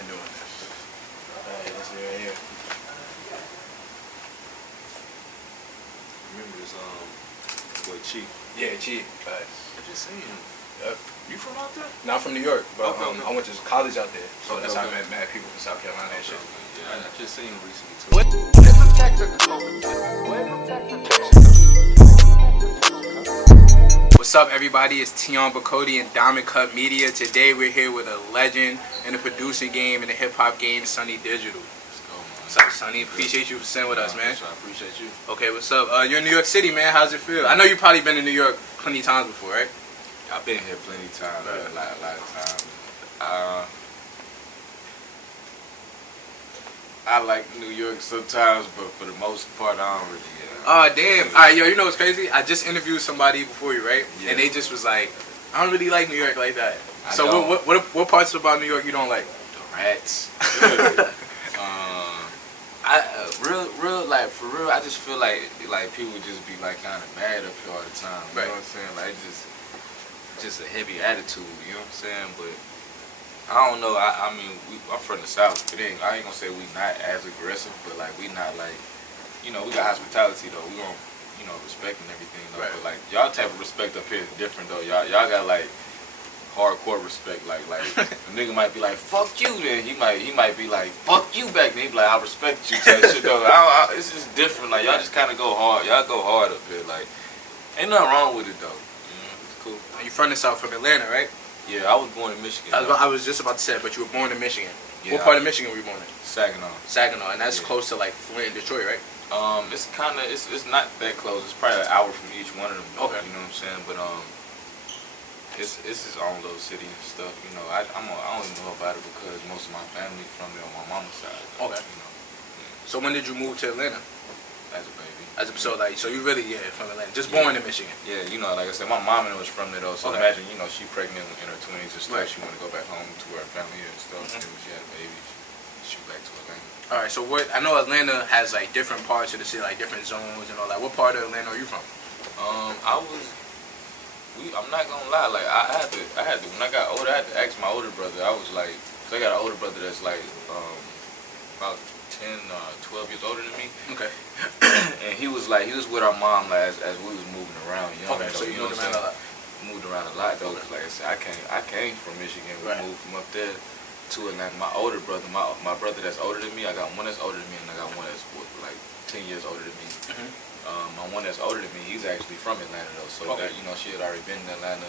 been doing this. Alright, let's see right here. Remember this boy Chief? Yeah, Chief. I just seen him. You from out there? Not from New York, but Okay. I went to college out there, so that's how I met mad people from South Carolina and shit. Yeah, I just seen him recently too. What's up, everybody? It's Tee Becoate and Diamond Media. Today we're here with a legend in the producing game and the hip hop game, Sonny Digital. Let's go, man. What's up, Sonny? Appreciate you for sitting with us, man. I appreciate you. Okay, what's up? You're in New York City, man. How's it feel? I know you've probably been in New York plenty of times before, right? I've been here plenty of times, Right. a lot of times. I like New York sometimes, but for the most part, I don't really. Oh, damn. Alright, yo, you know what's crazy? I just interviewed somebody before you, right? Yeah. And they just was like, I don't really like New York like that. I So don't. what parts about New York you don't like? The rats. Real, like for real, I just feel like people just be like kind of mad up here all the time. You Right. know what I'm saying? Like just a heavy attitude. You know what I'm saying? But I don't know. I mean, I'm from the South. I ain't gonna say we not as aggressive, but like we not like, you know, we got hospitality though. We gon' respect and everything though. Right. But like y'all type of respect up here is different though. Y'all got like hardcore respect. Like a nigga might be like fuck you, then he might be like fuck you back. Then he be like I respect you type shit though. It's just different. Like y'all just kind of go hard. Y'all go hard up here. Like ain't nothing wrong with it though. It's cool. You from the South, from Atlanta, right? Yeah, I was born in Michigan. I was just about to say it, but you were born in Michigan. Yeah, What part of Michigan were you born in? Saginaw. Saginaw, and that's Yeah. close to like Flint and Detroit, right? It's kind of it's not that close. It's probably an hour from each one of them. Okay. You know what I'm saying? But it's its own little city and stuff. You know, I don't even know about it because most of my family from there on my mama's side. Okay. You know, So when did you move to Atlanta? as a baby. So you really from Atlanta, just born in Michigan. Yeah, you know, like I said, my mom was from there though. So Okay. imagine, you know, she pregnant in her 20s and stuff. Right. She wanted to go back home to her family and stuff. And when she had a baby, she went back to Atlanta. All right. So I know Atlanta has like different parts of the city, like different zones and all that. What part of Atlanta are you from? I'm not gonna lie, like I had to when I got older, I had to ask my older brother. I was like, 'cause I got an older brother that's like about 10, 12 years older than me. Okay. And he was with our mom like as we was moving around. You know, Okay. So you moved around a lot. Moved around a lot though. 'Cause like I said, I came from Michigan. We Right. moved from up there to Atlanta. My older brother, my brother that's older than me, I got one that's older than me, and I got one that's like 10 years older than me. My one that's older than me, he's actually from Atlanta though. So Okay. that, you know, she had already been in Atlanta.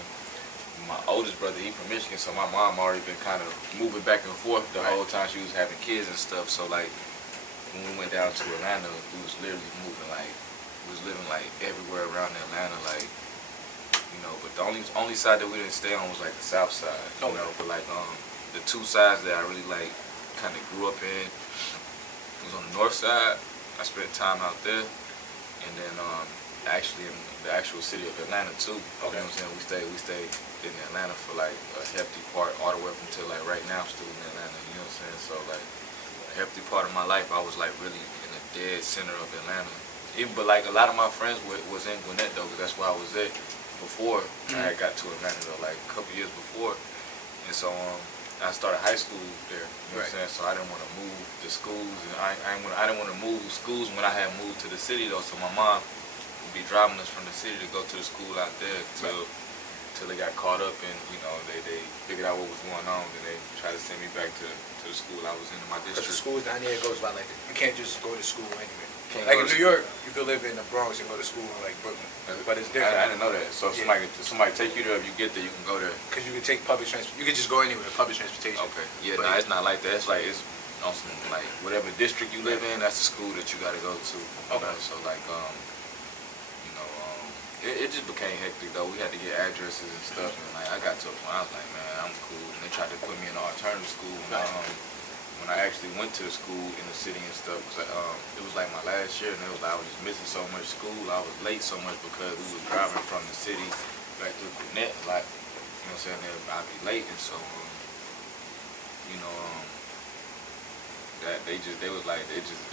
My oldest brother, he from Michigan, so my mom already been kind of moving back and forth the whole time she was having kids and stuff. So like when we went down to Atlanta, we was literally moving living like everywhere around Atlanta, like, you know. But the only side that we didn't stay on was like the south side, you know. But like the two sides that I really like kind of grew up in was on the north side. I spent time out there, and then actually in the actual city of Atlanta too. Okay. You know what I'm saying? We stayed in Atlanta for like a hefty part, all the way up until like right now I'm still in Atlanta. You know what I'm saying? So like a hefty part of my life, I was like really in the dead center of Atlanta. But like a lot of my friends was in Gwinnett though, 'cause that's where I was at before I had got to Atlanta though, like a couple years before. And so I started high school there. You know what I'm saying? So I didn't want to move the schools, and I didn't want to move schools when I had moved to the city though. So my mom would be driving us from the city to go to the school out there till they got caught up, and you know they figured out what was going on, and they tried to send me back to the school I was in my Because district. the schools down here goes by like that. You can't just go to school anywhere. Can't Like go in to New York, you could live in the Bronx and go to school in like Brooklyn, but it's different. I didn't know that. So if Yeah. somebody take you there, if you get there, you can go there. Because you can take public transport. You can just go anywhere, public transportation. Okay. Yeah, But no, it's not like that. It's like it's on some like whatever district you live in, that's the school that you got to go to. You Okay. know? So like you know it just became hectic though. We had to get addresses and stuff, and like I got to a point I was like, man, I'm cool. And they tried to put me in an alternative school. When I actually went to the school in the city and stuff, cause it was like my last year, and it was like I was just missing so much school. I was late so much because we was driving from the city back to Gwinnett, like, you know what I'm saying, I'd be late, and so, you know, that they was like,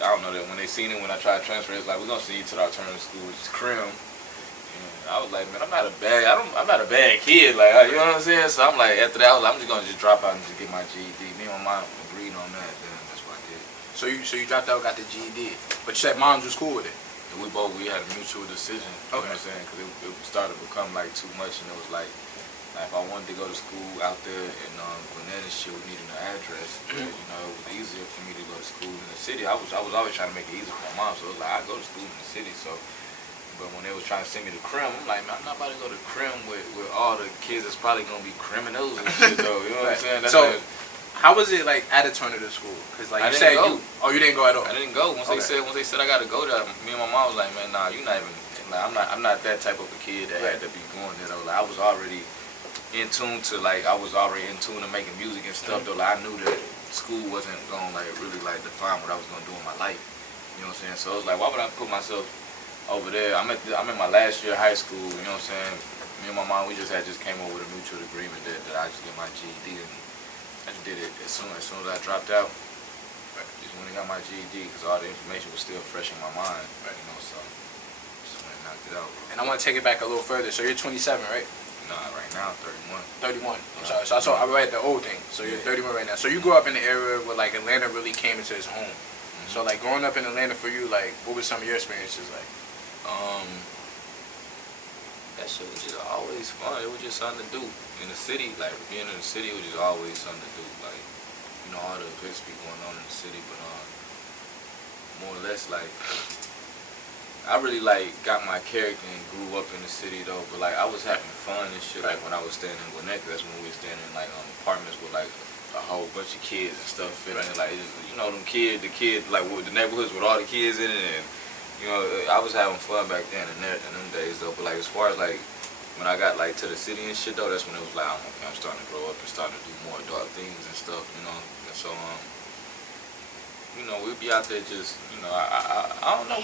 I don't know, that when they seen it, when I tried to transfer, it's like, we're gonna send you to the alternative school, which is Crim. And I was like, man, I'm not a bad kid. Like, you know what I'm saying? So I'm like, after that, I was like, I'm just gonna just drop out and just get my GED. Me and my mom agreed on that. Then that's what I did. So you dropped out, got the GED, but you said mom was cool with it. And we had a mutual decision. You know what I'm saying? Because it started to become like too much, and it was like if I wanted to go to school out there in Gwinnett and shit, we needed an address. You know, it was easier for me to go to school in the city. I was always trying to make it easy for my mom, so it was like I go to school in the city. So, but when they was trying to send me to Crim, I'm like, man, I'm not about to go to Crim with all the kids that's probably gonna be criminals and shit though. You know what I'm saying? That's so, how was it like at alternative school? Because like you said, you didn't go at all. I didn't go. Once they said I got to go there, me and my mom was like, man, nah, you not even. Like, I'm not that type of a kid that had to be going there though. Like, I was already in tune to making music and stuff though. Like, I knew that school wasn't gonna like really like define what I was gonna do in my life. You know what I'm saying? So it was like, why would I put myself over there? I'm in my last year of high school. You know what I'm saying? Me and my mom, we just came over with a mutual agreement that I just get my GED, and I just did it as soon as I dropped out. Just when I got my GED, because all the information was still fresh in my mind. You know, so just when I knocked it out. And I want to take it back a little further. So you're 27, right? Nah, right now I'm 31. 31. I'm sorry. So I read the old thing. So you're 31 right now. So you grew up in the area where like Atlanta really came into its own. So like growing up in Atlanta for you, like what were some of your experiences like? That shit was just always fun. It was just something to do in the city. Like being in the city was just always something to do. Like, you know, all the events be going on in the city, but more or less like I really like got my character and grew up in the city though. But like I was having fun and shit. Like when I was staying in Gwinnett, that's when we were staying in like apartments with like a whole bunch of kids and stuff fitting in. Like, you know, the kids like with the neighborhoods with all the kids in it, and you know, I was having fun back then in them days though. But like as far as like when I got like to the city and shit though, that's when it was like I'm starting to grow up and starting to do more adult things and stuff, you know. And so you know, we'd be out there just, you know, I don't know,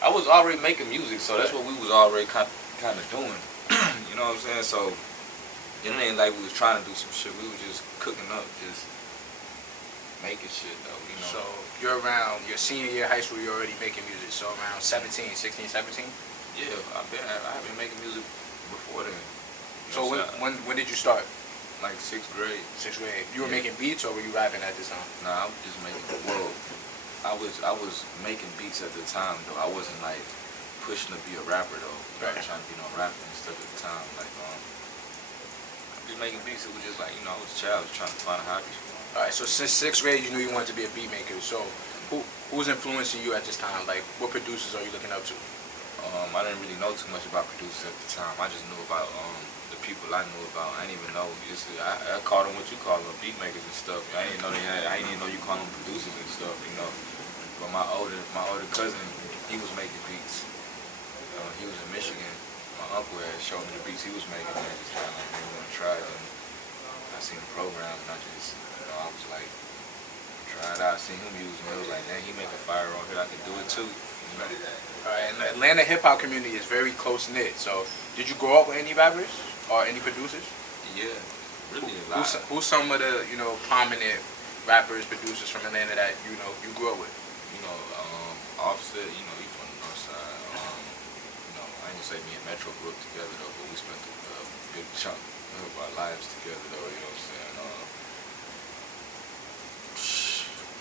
I was already making music, so that's what we was already kind of doing. You know what I'm saying? So it ain't like we was trying to do some shit. We was just cooking up, just making shit though, you know. So you're around your senior year of high school, you're already making music. So around 16, 17? Yeah, I've been making music before then. So when did you start? Like 6th grade. 6th grade. You were making beats or were you rapping at this time? Nah, I was just making. Well, I was making beats at the time though. I wasn't like pushing to be a rapper though. I was trying to be no rapper and stuff at the time. Like just making beats. It was just like, you know, I was a child just trying to find a hobby. All right. So since 6th grade, you knew you wanted to be a beat maker. So who's influencing you at this time? Like what producers are you looking up to? I didn't really know too much about producers at the time. I just knew about the people I knew about. I didn't even know. I called them what you call them, beat makers and stuff. I didn't even know you call them producers and stuff, you know. But my older cousin, he was making beats. He was in Michigan. My uncle had showed me the beats he was making, and I just kind of like, maybe want to try it. And I seen the program, and I just, you know, I was like, try it out. I seen him use it. I was like, dang, he make a fire on here. I can do it too. You know? All right, and the Atlanta hip hop community is very close knit. So, did you grow up with any rappers or any producers? Yeah, really a lot. Who's some of the prominent rappers, producers from Atlanta that you grew up with? You know, Offset. You know, he's from the North Side. You know, I ain't gonna say me and Metro grew up together though, but we spent a big chunk of our lives together though. You know what I'm saying?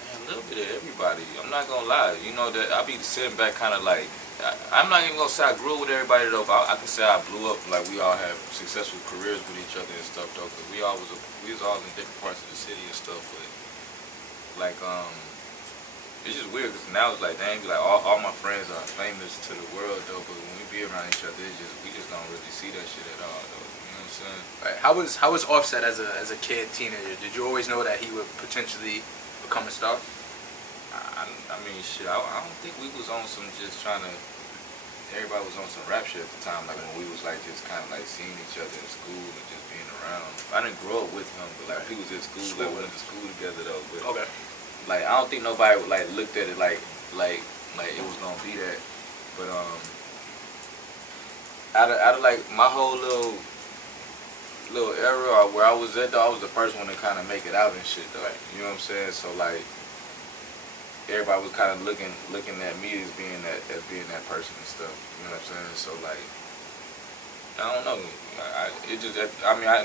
A little bit of everybody. I'm not gonna lie. You know that I be sitting back kind of like I'm not even gonna say I grew up with everybody though. But I can say I blew up. Like we all have successful careers with each other and stuff though. Cause we was all in different parts of the city and stuff. But like it's just weird because now it's like dang, like all my friends are famous to the world though. But when we be around each other, we just don't really see that shit at all though. You know what I'm saying? Right. How was Offset as a kid, teenager? Did you always know that he would potentially become a star? I mean, shit, I don't think we was on some just trying to, everybody was on some rap shit at the time, like when we was like just kind of like seeing each other in school and just being around. I didn't grow up with him, but like he was in school, like we went to school together though. But okay. Like I don't think nobody like looked at it like it was gonna be that. But out of like my whole little era where I was at though, I was the first one to kind of make it out and shit though. You know what I'm saying? So like everybody was kind of looking at me as being that person and stuff. You know what I'm saying? So like I don't know.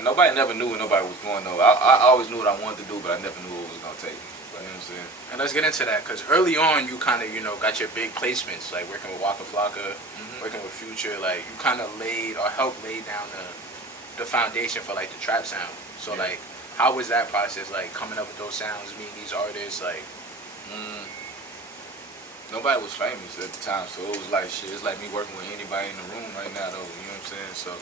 Nobody never knew where nobody was going though. I always knew what I wanted to do, but I never knew what it was gonna take. You know what I'm saying? And let's get into that, because early on you kind of, got your big placements, like working with Waka Flocka, working with Future. Like you kind of laid or helped lay down the foundation for like the trap sound. So like, how was that process? Like coming up with those sounds, meeting these artists, like. Nobody was famous at the time, so it was like shit. It's like me working with anybody in the room right now, though. You know what I'm saying? So,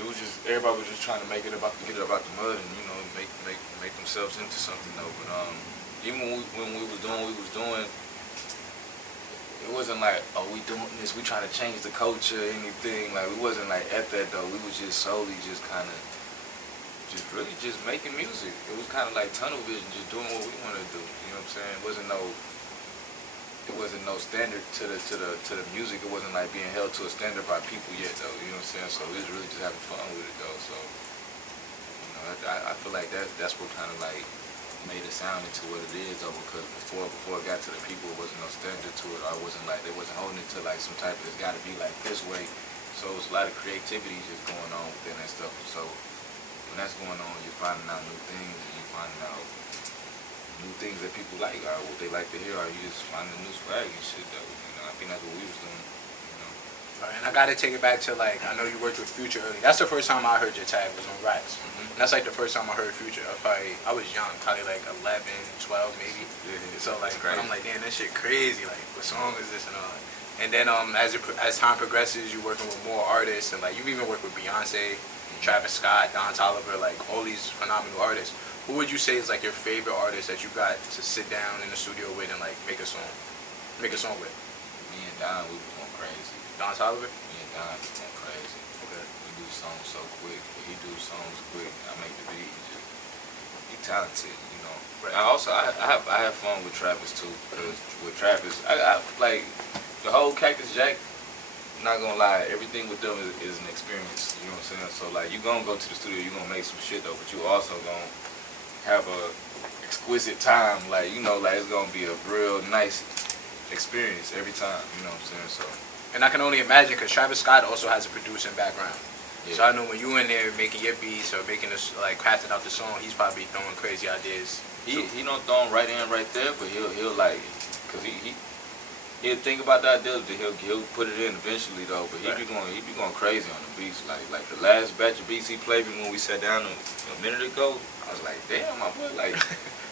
it was just everybody was just trying to get it up out the mud and make themselves into something though. But even when we was doing what we was doing, it wasn't like, oh, we doing this, we trying to change the culture or anything. Like we wasn't like at that though. We was just solely just kind of. Really just making music. It was kind of like tunnel vision, just doing what we wanted to do. You know what I'm saying? It wasn't no standard to the music. It wasn't like being held to a standard by people yet though. You know what I'm saying? So we was really just having fun with it though. So I feel like that's what kind of like made it sound into what it is though. Because before it got to the people, it wasn't no standard to it. Or it wasn't like they wasn't holding it to like some type of it's got to be like this way. So it was a lot of creativity just going on within that stuff. So when that's going on, you're finding out new things, and you're finding out new things that people like, or what they like to hear, or you just finding new swag and shit though. I think that's what we was doing. All right, and I gotta take it back to like, I know you worked with Future early. That's the first time I heard your tag was on Racks. And that's like the first time I heard Future. I was young, probably like 11, 12 maybe. Yeah, so like, I'm like, damn, that shit crazy. Like, what song is this and all that? And then as time progresses, you're working with more artists, and like you've even worked with Beyonce, Travis Scott, Don Toliver, like all these phenomenal artists. Who would you say is like your favorite artist that you got to sit down in the studio with and like make a song with? Me and Don, we was going crazy. Don Toliver? Me and Don was going crazy. Okay. We do songs so quick. He do songs quick. I make the beat. He talented, you know. Right. I have fun with Travis too, because with Travis, I like the whole Cactus Jack. Not gonna lie, everything with them is an experience, you know what I'm saying? So like, you gonna go to the studio, you gonna make some shit though, but you also gonna have a exquisite time, like, like it's gonna be a real nice experience every time, you know what I'm saying? So. And I can only imagine, because Travis Scott also has a producing background. Yeah. So I know when you in there making your beats or making this, like crafting out the song, he's probably throwing crazy ideas. He don't throw them right in right there, but he'll like, cause he'll think about the idea, but he'll put it in eventually though. But he be going crazy on the beats. Like the last batch of beats he played me when we sat down a minute ago, I was like, damn, my boy, like,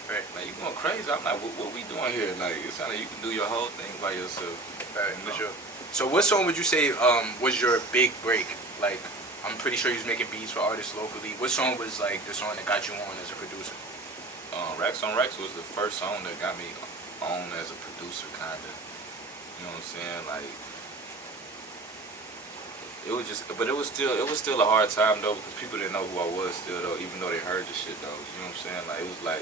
right. Like you going crazy. I'm like, what we doing here? Like it sounds like you can do your whole thing by yourself. Right, for sure. So what song would you say was your big break? Like, I'm pretty sure you was making beats for artists locally. What song was like the song that got you on as a producer? Racks on Racks was the first song that got me on as a producer, kinda. You know what I'm saying? Like, it was still a hard time though, because people didn't know who I was still though, even though they heard the shit though. You know what I'm saying? Like, it was like,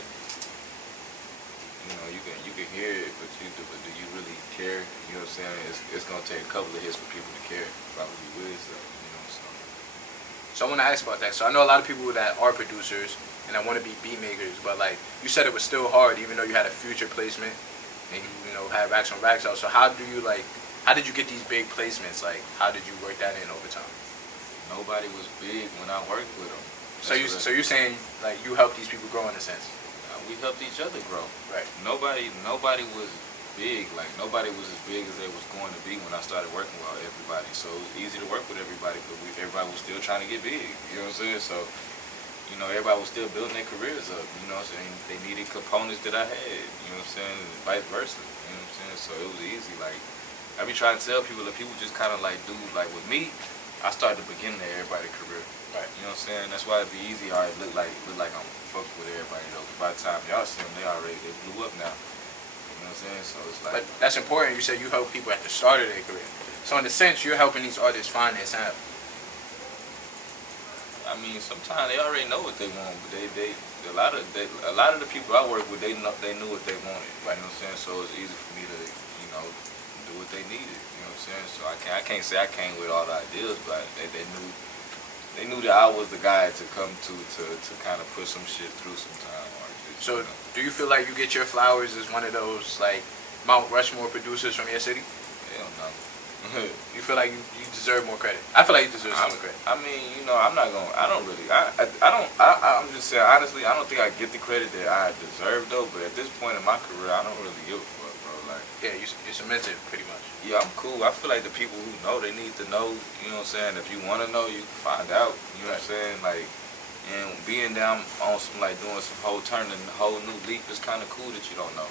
you can hear it, but do you really care? You know what I'm saying? It's gonna take a couple of hits for people to care. Probably Wiz though. You know what I'm saying? So I want to ask about that. So I know a lot of people that are producers and that want to be beat makers, but like you said, it was still hard, even though you had a Future placement. And you had Racks on Racks out. So how did you get these big placements? Like, how did you work that in over time? Nobody was big when I worked with them. So you're saying like you helped these people grow in a sense? We helped each other grow. Right. Nobody was big. Like nobody was as big as they was going to be when I started working with everybody. So it was easy to work with everybody because everybody was still trying to get big. You know what I'm saying? So. Everybody was still building their careers up, you know what I'm saying? They needed components that I had, you know what I'm saying? And vice versa, you know what I'm saying? So it was easy. Like, I be trying to tell people that people just kind of like do, like with me, I started the beginning of everybody's career. Right. You know what I'm saying? That's why it'd be easy, or it look like I'm fucking with everybody though. By the time y'all see them, they blew up now. You know what I'm saying? So it's like. But that's important. You said you help people at the start of their career. So in a sense, you're helping these artists find their sound. I mean, sometimes they already know what they want, but a lot of the people I work with, they knew what they wanted. Right. You know what I'm saying? So it's easy for me to, do what they needed. You know what I'm saying? So I can't say I came with all the ideas, but they knew that I was the guy to come to kind of push some shit through sometime. So do you feel like you get your flowers as one of those like Mount Rushmore producers from your city? Hell no. You feel like you deserve more credit? I feel like you deserve some more credit. I mean, you know, I'm not gonna. I don't really. I'm just saying honestly. I don't think I get the credit that I deserve though. But at this point in my career, I don't really give a fuck, bro. Like, yeah, you cemented pretty much. yeah, I'm cool. I feel like the people who know, they need to know. You know what I'm saying? If you want to know, you can find out. You know what I'm saying? Like, and being down on some like doing some whole turning a whole new leaf is kind of cool that you don't know.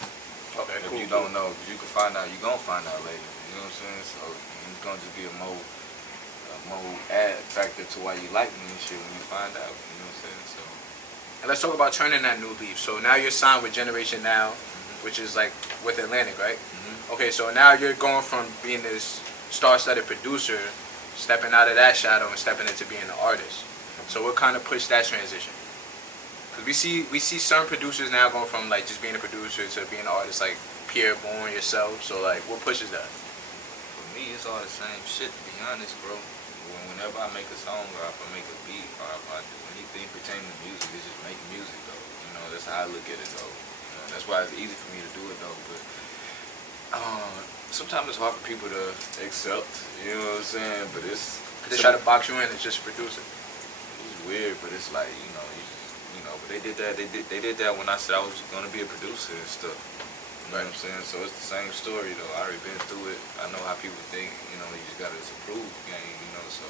Okay, If cool. you don't know, you can find out. You gonna find out later. You know what I'm saying? So it's gonna just be a more add factor to why you like me and shit when you find out. You know what I'm saying? So. And let's talk about turning that new leaf. So now you're signed with Generation Now, which is like with Atlantic, right? Okay, so now you're going from being this star-studded producer, stepping out of that shadow and stepping into being an artist. So what kind of pushed that transition? Because we see some producers now going from like just being a producer to being an artist, like Pierre Bourne, yourself. So like, what pushes that? For me, it's all the same shit, to be honest, bro. Whenever I make a song or if I make a beat or if I do anything pertaining to music, it's just making music, though. You know, that's how I look at it, though. You know, that's why it's easy for me to do it, though. But sometimes it's hard for people to accept, you know what I'm saying? But it's... They try to box you in as just a producer. It's weird, but it's like, you know, but they did that. They did that when I said I was going to be a producer and stuff. You know what I'm saying? So it's the same story, though. I already been through it. I know how people think. You know, you just got this approved game. You know, so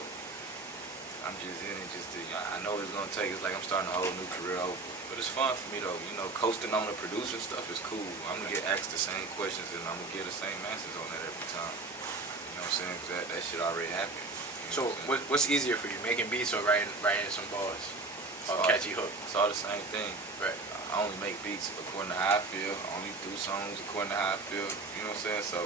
I'm just in it. I know it's gonna take. It's like I'm starting a whole new career over. But it's fun for me, though. You know, coasting on the producing stuff is cool. I'm gonna get asked the same questions and I'm gonna get the same answers on that every time. You know what I'm saying? Because that shit already happened. So what's easier for you, making beats or writing some bars? Or catchy hook? It's all the same thing. Right. I only make beats according to how I feel. I only do songs according to how I feel. You know what I'm saying? So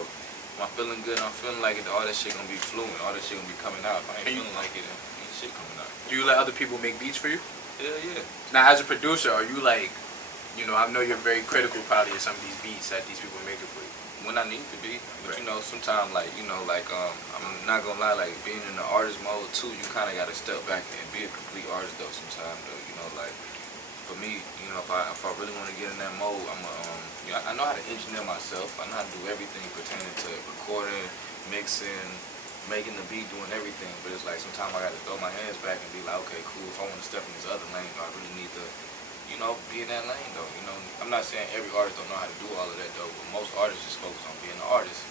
when I'm feeling good, I'm feeling like it, all that shit gonna be fluent. All that shit gonna be coming out. If I ain't feeling like it, ain't shit coming out. Do you let other people make beats for you? Yeah. Now, as a producer, are you like, you know, I know you're very critical probably of some of these beats that these people are making for you. When I need to be. But right. You know, sometimes like, you know, like I'm not gonna lie, like being in the artist mode too, you kinda gotta step back and be a complete artist though sometimes though. You know, like for me, you know, if I really want to get in that mode, you know, I know how to engineer myself. I know how to do everything pertaining to recording, mixing, making the beat, doing everything. But it's like sometimes I got to throw my hands back and be like, okay, cool. If I want to step in this other lane, I really need to, you know, be in that lane though. You know, I'm not saying every artist don't know how to do all of that though, but most artists just focus on being an artist.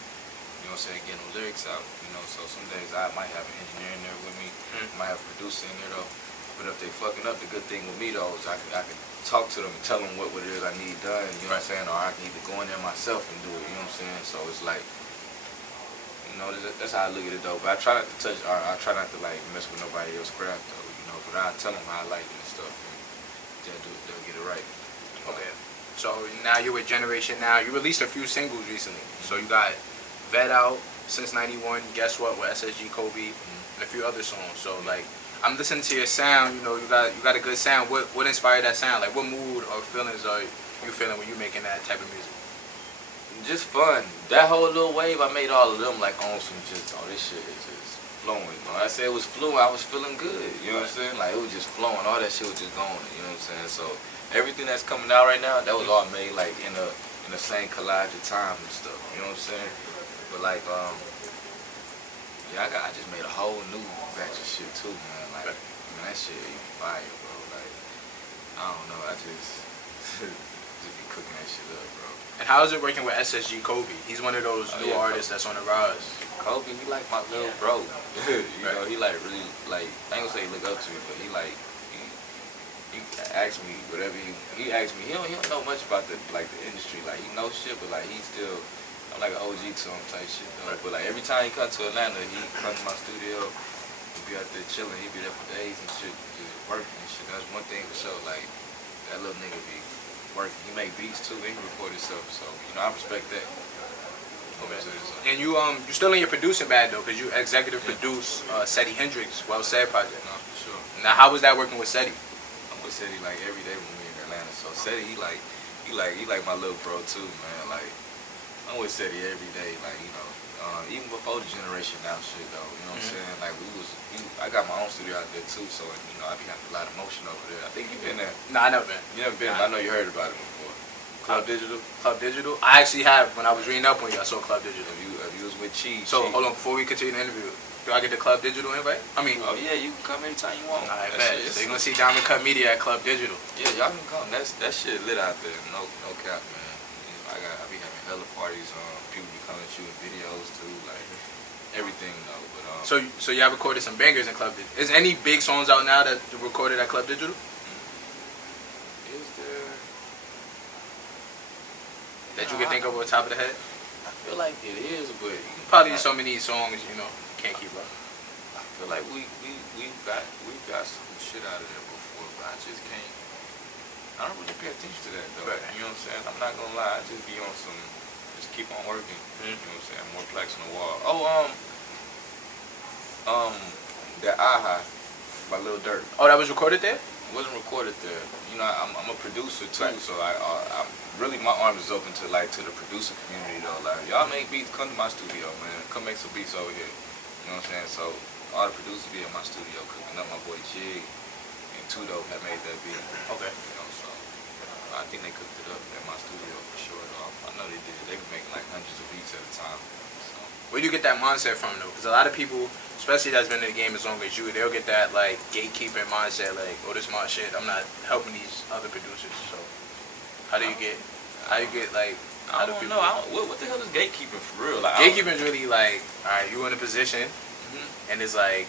You know what I'm saying? Getting the lyrics out. You know, so some days I might have an engineer in there with me, might have a producer in there though. But if they fucking up, the good thing with me though is I can talk to them and tell them what it is I need done, you know what I'm saying? Or I need to go in there myself and do it, you know what I'm saying? So it's like, you know, that's how I look at it though. But I try not to touch, or I try not to like mess with nobody else's craft though, you know. But I tell them how I like it and stuff, and they'll get it right. Okay. So now you're with Generation Now. You released a few singles recently. So you got Vet out, Since '91, Guess What with SSG Kobe, and a few other songs. So like, I'm listening to your sound. You know, you got a good sound. What inspired that sound? Like, what mood or feelings are you feeling when you making that type of music? Just fun. That whole little wave, I made all of them like on some just, this shit is just flowing. When I say it was fluent, I was feeling good. You know what I'm saying? Like it was just flowing. All that shit was just going. You know what I'm saying? So everything that's coming out right now, that was all made like in the same collage of time and stuff. You know what I'm saying? But like yeah, I just made a whole new batch of shit too, man. Like, man, that shit even fire, bro. Like, I don't know, I just be cooking that shit up, bro. And how is it working with SSG Kobe? He's one of those new artists that's on the rise. Kobe, he like my little bro. You know, he like really, like, I ain't gonna say he look up to me, but he like, he asks me whatever he asks me. He don't know much about the industry. Like, he knows shit, but like, he still, I'm like an OG to him type shit though. But like every time he come to Atlanta, he come to my studio, he be out there chilling, he be there for days and shit, just working and shit. That's one thing for sure. Like that little nigga be working. He make beats too, and he record himself. So you know, I respect that. Okay. And you still in your producing bag though, cause you executive produce Seti Hendrix Well Said project. No, for sure. Now how was that working with Seti? I'm with Seti like every day when we in Atlanta. So Seti, he like my little bro too, man. Like. I'm with Seti every day, like, you know, even before the Generation Now shit, though, you know what I'm saying? Like, I got my own studio out there, too, so, you know, I be having a lot of motion over there. I think you've been there. Nah, I never been. You never been, but I know you heard about it before. Club Digital. Club Digital. I actually have, when I was reading up on you, I saw Club Digital. If you was with Cheese. So hold on, before we continue the interview, do I get the Club Digital invite? I mean, oh yeah, you can come anytime you want. Alright, bet. So you're gonna see Diamond Cut Media at Club Digital. Yeah, y'all can come. That shit lit out there. No cap, man. You know, I be having hella parties. People be coming shooting videos too, like everything though. But So y'all recorded some bangers in Club Digital. Is any big songs out now that recorded at Club Digital? Is there? That you can think of off the top of the head? I feel like it is, but Probably so many songs, can't keep up. I feel like we got some shit out of there before, but I just can't. I don't really pay attention to that though. Right. You know what I'm saying? I'm not gonna lie. I just be on some, just keep on working. You know what I'm saying? More plaques on the wall. That Aha by Lil Durk. Oh, that was recorded there? It wasn't recorded there. You know, I'm a producer too, Right. so I'm really, my arm is open to the producer community though. Like, y'all make beats, come to my studio, man. Come make some beats over here. You know what I'm saying? So all the producers be in my studio cooking up. My boy Jig and Tudo have made that beat. Okay. You know, so I think they cooked it up at my studio for sure though. I know they did. They could make like hundreds of beats at a time. So. Where do you get that mindset from though? Because a lot of people, especially that's been in the game as long as you, they'll get that like gatekeeping mindset, like, oh, this is my shit. I'm not helping these other producers. So how do you get like I don't know. What the hell is gatekeeping for real? Like, gatekeeping is really like, all right, you in a position, and it's like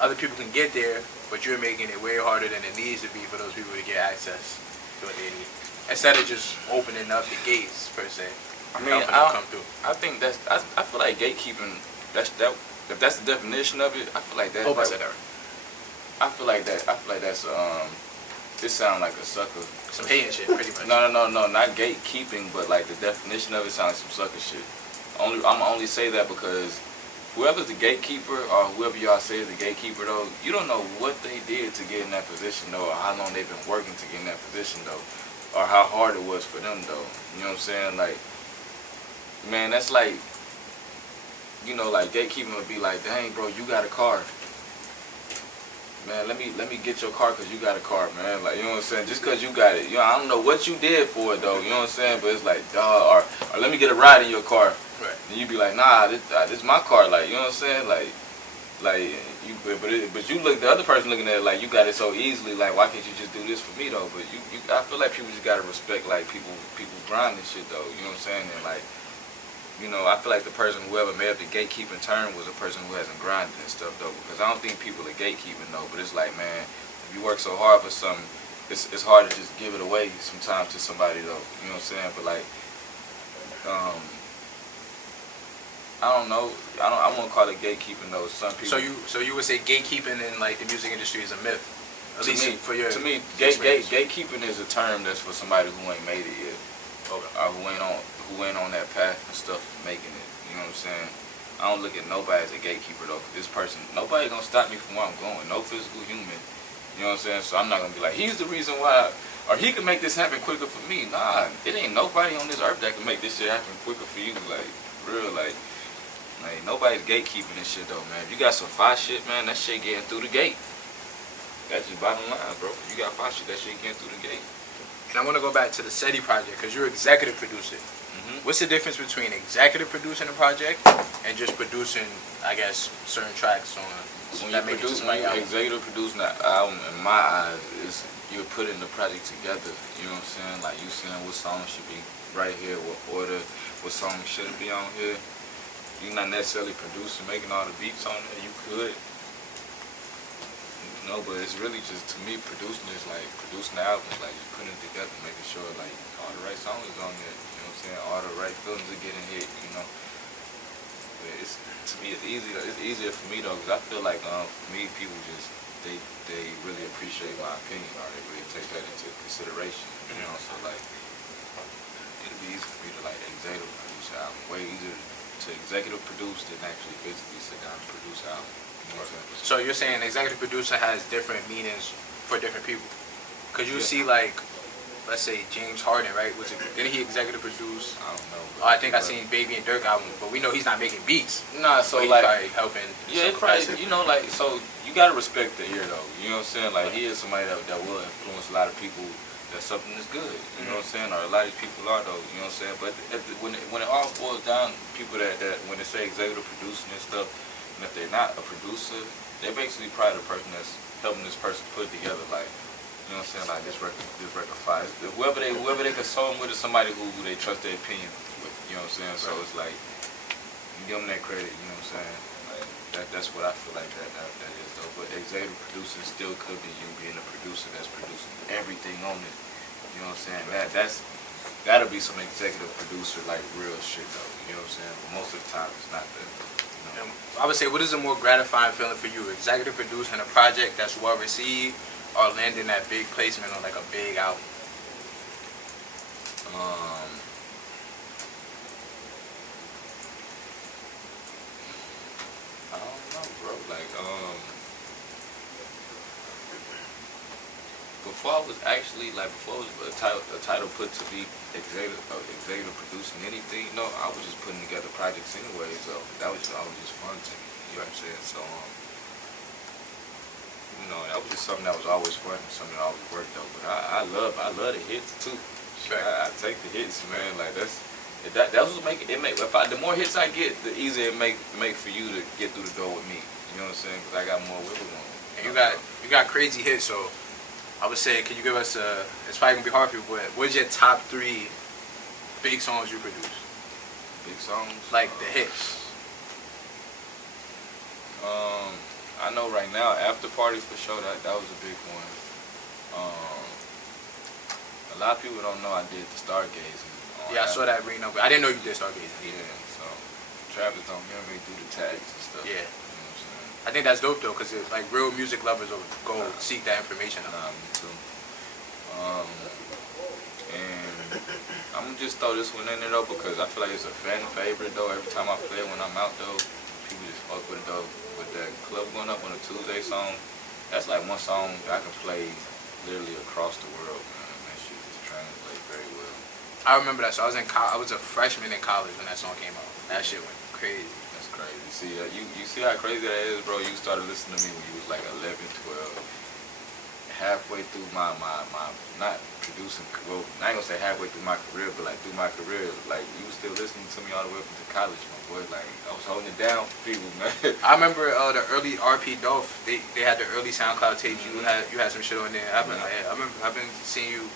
other people can get there, but you're making it way harder than it needs to be for those people to get access to what they need. Instead of just opening up the gates per se. I mean, helping them come through. I think I feel like gatekeeping. If that's the definition of it, I feel like that. Hope I said that right. I feel like that's it sounds like a sucker. Some hating shit, pretty much. No, not gatekeeping, but like the definition of it sounds like some sucker shit. I'm only say that because whoever's the gatekeeper or whoever y'all say is the gatekeeper though, you don't know what they did to get in that position though, or how long they've been working to get in that position though, or how hard it was for them though. You know what I'm saying? Like, man, that's like, like gatekeeping would be like, dang bro, you got a car. Man, let me get your car because you got a car, man. Like, you know what I'm saying? Just because you got it. I don't know what you did for it, though. You know what I'm saying? But it's like, dawg, or let me get a ride in your car. Right. And you be like, nah, this my car. Like, you know what I'm saying? Like you, but you look, the other person looking at it like, you got it so easily. Like, why can't you just do this for me, though? But I feel like people just got to respect, like, people's grind and shit, though. You know what I'm saying? And, like, I feel like the person, whoever made up the gatekeeping term was a person who hasn't grinded and stuff, though. Because I don't think people are gatekeeping, though. But it's like, man, if you work so hard for something, it's hard to just give it away sometimes to somebody, though. You know what I'm saying? But, like, I don't know. I won't call it gatekeeping, though. Some people. So you would say gatekeeping in like the music industry is a myth? At least for your. To me, gatekeeping is a term that's for somebody who ain't made it yet. Okay. Or who ain't on that path and stuff making it. You know what I'm saying? I don't look at nobody as a gatekeeper though. This person, nobody gonna stop me from where I'm going. No physical human. You know what I'm saying? So I'm not gonna be like, he's the reason why, or he can make this happen quicker for me. Nah, it ain't nobody on this earth that can make this shit happen quicker for you. Like, real, like nobody's gatekeeping this shit though, man. If you got some fire shit, man, that shit getting through the gate. That's just bottom line, bro. You got fire shit, that shit getting through the gate. And I want to go back to the SETI project because you're executive producer. What's the difference between executive producing a project and just producing, I guess, certain tracks on? When you executive producing an album, in my eyes, is you're putting the project together. You know what I'm saying? Like you saying what songs should be right here, what order, what songs shouldn't be on here. You're not necessarily producing, making all the beats on there. You could. But it's really just, to me, producing is like producing the album, like just putting it together, making sure like all the right songs is on there. You know what I'm saying? All the right feelings are getting hit. But to me, it's easier. It's easier for me though, because I feel like for me, people just they really appreciate my opinion, or they really take that into consideration. So like it'd be easy for me to like executive produce an album. Way easier to executive produce than actually physically sit down and produce an album. So you're saying executive producer has different meanings for different people? Because you see like let's say James Harden, right? Was it? Didn't he executive produce? I don't know. Oh, I think I seen Baby and Dirk album, but we know he's not making beats. Nah, so But he's like, probably helping. yeah, it probably, you know, like, so you gotta respect the ear though. You know what I'm saying? Like, he is somebody that will influence a lot of people. That something is good. You know what I'm saying? Or a lot of these people are though. You know what I'm saying? But when it all boils down, people that when they say executive producing and stuff, and if they're not a producer, they're basically probably the person that's helping this person put it together. Like, you know what I'm saying? Like this record fire. Whoever they consult with is somebody who they trust their opinion with. You know what I'm saying? So it's like you give them that credit. You know what I'm saying? Like that's what I feel like that is though. But executive producing still could be you being a producer that's producing everything on it. You know what I'm saying? That'll be some executive producer like real shit though. You know what I'm saying? But most of the time it's not that. You know? I would say, what is a more gratifying feeling for you? Executive producing a project that's well received, or landing that big placement on like a big album? I don't know, bro. Like, before I was actually like before it was a title put to be executive producing anything. No, I was just putting together projects anyway. So that was just always just fun to me. You know what I'm saying? So you know, that was just something that was always fun and something that always worked though. But I love the hits too. Sure. I take the hits, man. Like that's what make it make. The more hits I get, the easier it make for you to get through the door with me. You know what I'm saying? Because I got more wiggle room. And you got crazy hits, so I would say, can you give us it's probably gonna be hard for you, but what's your top 3 big songs you produce? Big songs? Like the hits. I know right now, After Party for sure, that was a big one. A lot of people don't know I did the Stargazing. Yeah, I saw that ring number. I didn't know you did Stargazing. Yeah, so Travis don't hear me do the tags and stuff. Yeah. You know what I'm saying? I think that's dope though, because like real music lovers will go seek that information out. Nah, me too. And I'm gonna just throw this one in there though because I feel like it's a fan favorite though. Every time I play it when I'm out though, people just fuck with it though. With that Club Going Up on a Tuesday song, that's like one song I can play literally across the world, man. That shit just translates very well. I remember that. So I was a freshman in college when that song came out. That shit went crazy. That's crazy. See, you see how crazy that is, bro? You started listening to me when you was like 11, 12. Halfway through my not producing, well, I ain't gonna say halfway through my career, but like through my career, like you was still listening to me all the way up into college, my boy. Like I was holding it down for people, man. I remember the early RP Dolph. They had the early SoundCloud tapes. You had some shit on there. I remember I've been seeing you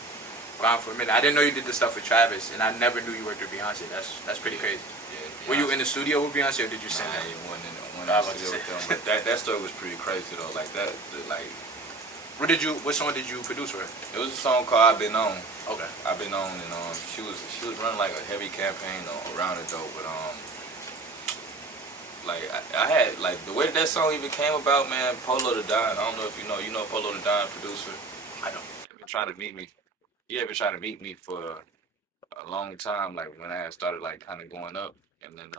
grind for a minute. I didn't know you did the stuff with Travis, and I never knew you worked with Beyonce. That's pretty crazy. Yeah, Were you in the studio with Beyonce, or did you send that? I ain't one in the studio with them, but that story was pretty crazy though. Like that, like. What song did you produce for her? It was a song called "I've Been On." Okay. I've been on, and she was running like a heavy campaign around it though, but like I had like the way that song even came about, man. Polo the Don. I don't know if you know Polo the Don, producer. I don't. He been trying to meet me. He had been trying to meet me for a long time, like when I had started like kind of going up, and then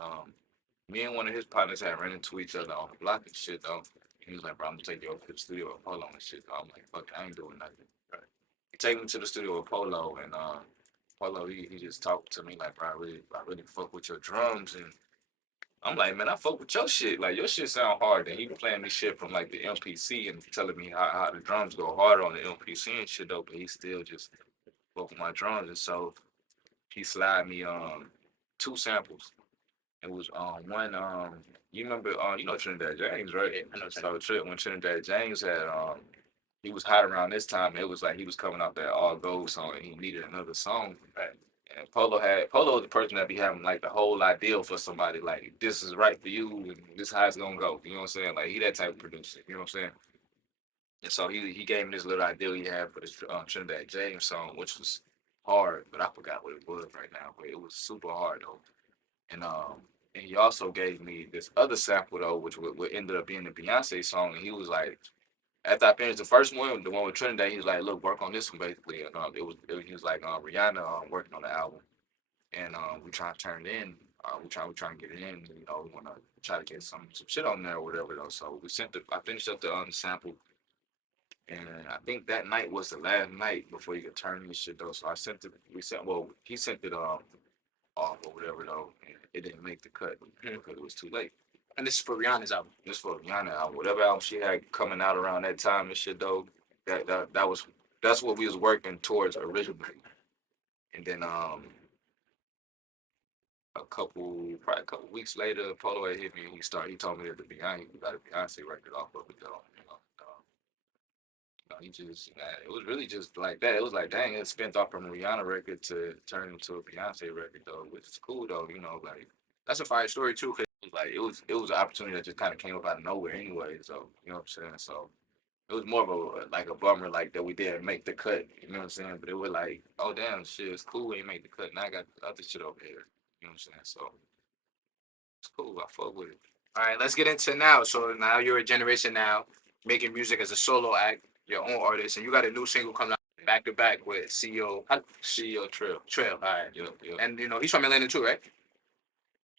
me and one of his partners had ran into each other on the block and shit though. He was like, bro, I'm gonna take you over to the studio with Polo and shit. I'm like, fuck, I ain't doing nothing. Right. He take me to the studio with Polo, and Polo, he just talked to me like, bro, I really fuck with your drums, and I'm like, man, I fuck with your shit. Like your shit sound hard. And he playing me shit from like the MPC and telling me how the drums go harder on the MPC and shit though, but he still just fuck with my drums, and so he slide me 2 samples. It was one you remember you know Trinidad James, right? Yeah, I know So when Trinidad James had he was hot around this time, it was like he was coming out that all gold song and he needed another song. Right? And Polo was the person that be having like the whole idea for somebody like this is right for you and this how it's gonna go. You know what I'm saying? Like he that type of producer, you know what I'm saying? And so he gave me this little idea he had for this Trinidad James song, which was hard, but I forgot what it was right now. But it was super hard though. And he also gave me this other sample though, which would ended up being the Beyonce song. And he was like, after I finished the first one, the one with Trinidad, he was like, look, work on this one basically. And he was like Rihanna working on the album, and we trying to turn it in. We trying to get it in. You know, we want to try to get some shit on there or whatever though. So I finished up the sample, And I think that night was the last night before you could turn this shit though. So I sent it. He sent it off or whatever though. And it didn't make the cut because it was too late. And this is for Rihanna's album. This for Rihanna album, whatever album she had coming out around that time and shit though. That's what we was working towards originally. And then probably a couple weeks later, Polo had hit me. He told me that he got a Beyonce record off of it though. It was really just like that. It was like, dang, it spent off from a Rihanna record to turn into a Beyonce record though, which is cool though. Like That's a fire story too. Cause it was an opportunity that just kind of came up out of nowhere anyway. So you know what I'm saying. So it was more of a bummer like that we didn't make the cut. You know what I'm saying. But it was like, oh damn, shit, it's cool we ain't make the cut. Now I got other shit over here. You know what I'm saying. So it's cool. I fuck with it. all right, let's get into now. So now you're a generation now, making music as a solo act, your own artist, and you got a new single coming out back to back with CEO Trayle. Trayle. All right, Yep. and he's from Atlanta too, right?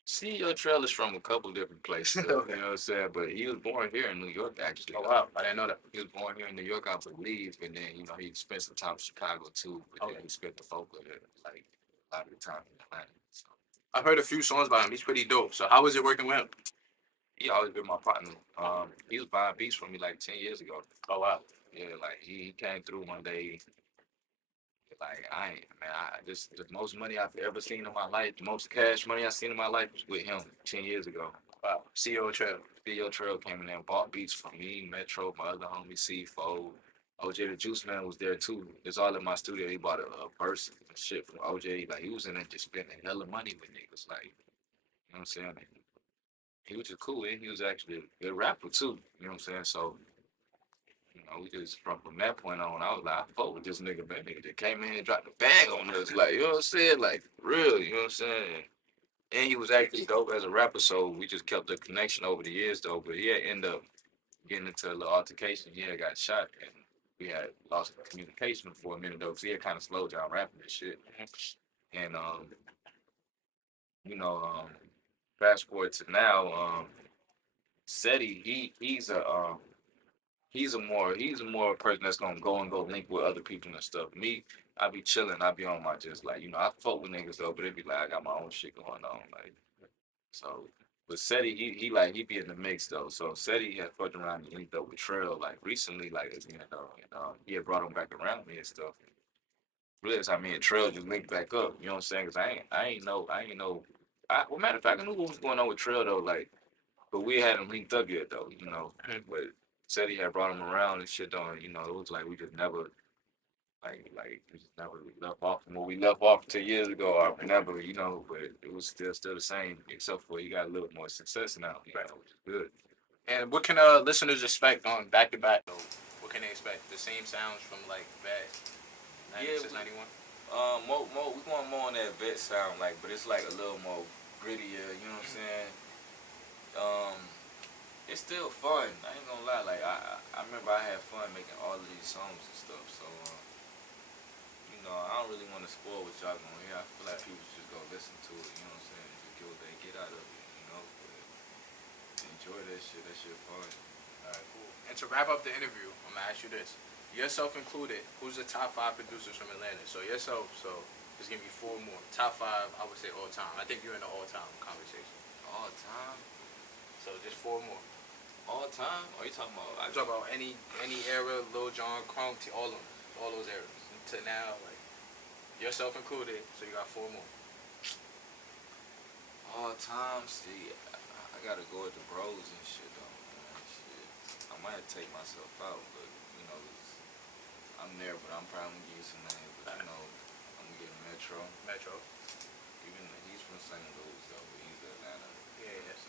CEO Trayle is from a couple different places, you know what I'm saying? But he was born here in New York, actually. Oh wow, I didn't know that. He was born here in New York, I believe, and then he spent some time in Chicago too. But then he spent the vocal like a lot of the time in Atlanta. So I've heard a few songs by him. He's pretty dope. So how was it working with him? he always been my partner. He was buying beats from me like 10 years ago. Oh wow. Yeah, like he came through one day. Like just the most money I've ever seen in my life, the most cash money I've seen in my life was with him 10 years ago. Wow. CEO Trayle. CEO Trayle came in there and bought beats from me, Metro, my other homie C4. OJ the Juice Man was there too. It's all in my studio. He bought a purse and shit from OJ. Like he was in there just spending hella money with niggas. Like, you know what I'm saying? He was just cool, and he was actually a good rapper too. You know what I'm saying? So, we just from that point on, I was like, I fuck with this nigga, man. Nigga that came in and dropped the bag on us. Like, you know what I'm saying? Like, real, you know what I'm saying? And he was actually dope as a rapper, so we just kept the connection over the years though. But he had ended up getting into a little altercation. He had got shot, and we had lost communication for a minute though, so he had kind of slowed down rapping and shit. And fast forward to now, Seti, he's a more person that's gonna go link with other people and stuff. Me, I be chilling, I be on my just like, I fuck with niggas though, but it be like I got my own shit going on, like so. But Seti, he be in the mix though. So Seti had fucked around and linked up with Trayle like recently, like he had brought him back around me and stuff. Really, that's how me and Trayle just linked back up. You know what I'm saying? Cause I ain't know. Well, matter of fact, I knew what was going on with Trayle though. Like, but we hadn't linked up yet though. But said he had brought him around and shit on. It was like we just never, we just never left off from what we left off 2 years ago. Or never, but it was still the same, except for he got a little more success now. Which is good. And what can listeners expect on back to back? What can they expect? The same sounds from like Vet 96, 91. We want more on that vet sound, but it's like a little more grittier. You know what I'm saying? It's still fun. I ain't gonna lie. Like I remember I had fun making all of these songs and stuff. So I don't really want to spoil what y'all gonna hear. I feel like people should just go listen to it. You know what I'm saying? Just get what they get out of it. But enjoy that shit. That shit fun. All right, cool. And to wrap up the interview, I'm gonna ask you this: yourself included, who's the top 5 producers from Atlanta? So yourself. So just give me 4 more. Top 5, I would say all time. I think you're in the all time conversation. All time. So just 4 more. All time? Or are you talking about? I'm talking about any era, Lil Jon, Crunk, all of them, all those eras. To now, like yourself included. So you got 4 more. All time, see, I gotta go with the bros and shit though, man. Shit, I might have to take myself out, but I'm there, but I'm probably gonna give you some names. But I'm gonna get Metro. Even he's from St. Louis though, but he's Atlanta. Yeah, yes.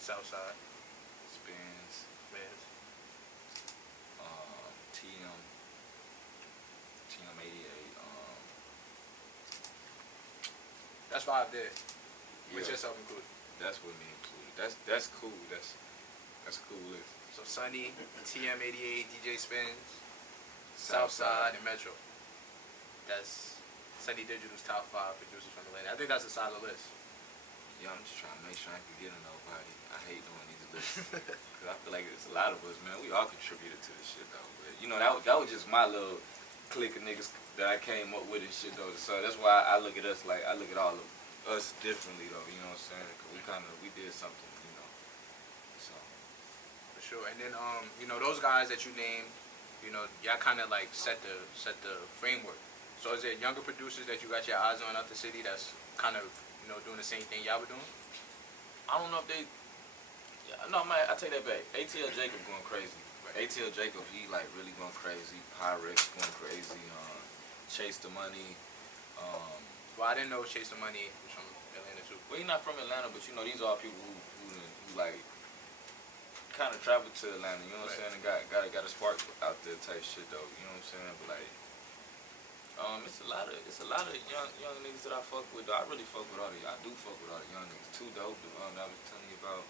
Southside. Spins. TM88. That's 5 there. With Yeah, yourself included. that's what me included. That's cool. That's cool list. So Sonny, TM88, DJ Spins, Southside, and Metro. That's Sonny Digital's top 5 producers from Atlanta. I think that's a solid list. Yeah, I'm just trying to make sure I can get to nobody. I hate doing these Cause I feel like it's a lot of us, man. We all contributed to this shit though. But you know, that was just my little clique of niggas that I came up with and shit though. So that's why I look at us like I look at all of us differently though. You know what I'm saying? Cause we did something, you know. So For sure. And then you know, those guys that you named, you know, y'all kind of like set the framework. So is there younger producers that you got your eyes on out the city that's kind of, you know, doing the same thing y'all were doing? I don't know if they. Yeah, no, man, I take that back. ATL Jacob going crazy. Right. ATL Jacob, he like really going crazy. Pyrex going crazy. Chase the Money. Well, I didn't know Chase the Money was from Atlanta too. Well, he's not from Atlanta, but you know these are people who like kind of traveled to Atlanta. You know what I'm saying? And got a spark out there type shit though. You know what I'm saying? But like. It's a lot of young niggas that I fuck with. I really fuck with all the. I do fuck with all the young niggas too, though. That I was telling you about.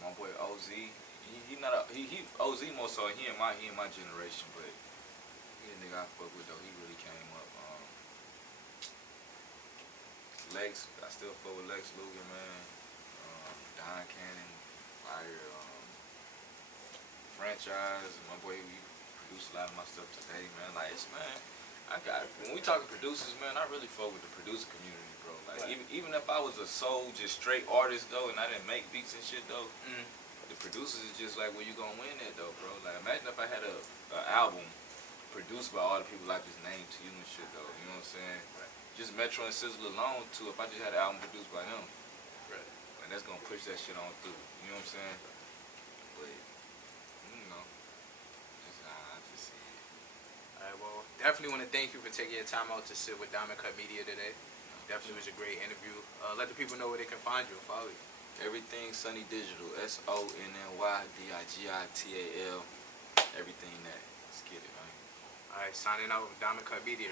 My boy OZ. He not a, he OZ more so he in my generation, but he a nigga I fuck with though. He really came up. Lex, I still fuck with Lex Luger, man. Don Cannon, Fire, Franchise, and my boy we produce a lot of my stuff today, man. Like it's man, when we talking producers, man, I really fuck with the producer community, bro. Like even if I was a sole, just straight artist though, and I didn't make beats and shit though, the producers is just like where you gonna win at though, bro. Like imagine if I had a album produced by all the people I just named to you and shit though. You know what I'm saying? Right. Just Metro and Sizzle alone too. If I just had an album produced by them, right, and that's gonna push that shit on through. You know what I'm saying? But you know, I just see it. Alright, well, definitely want to thank you for taking your time out to sit with Diamond Cut Media today. Definitely was a great interview. Let the people know where they can find you and follow you. Everything Sonny Digital, SONNYDIGITAL. Everything that. Let's get it, man. Alright, signing out with Diamond Cut Media.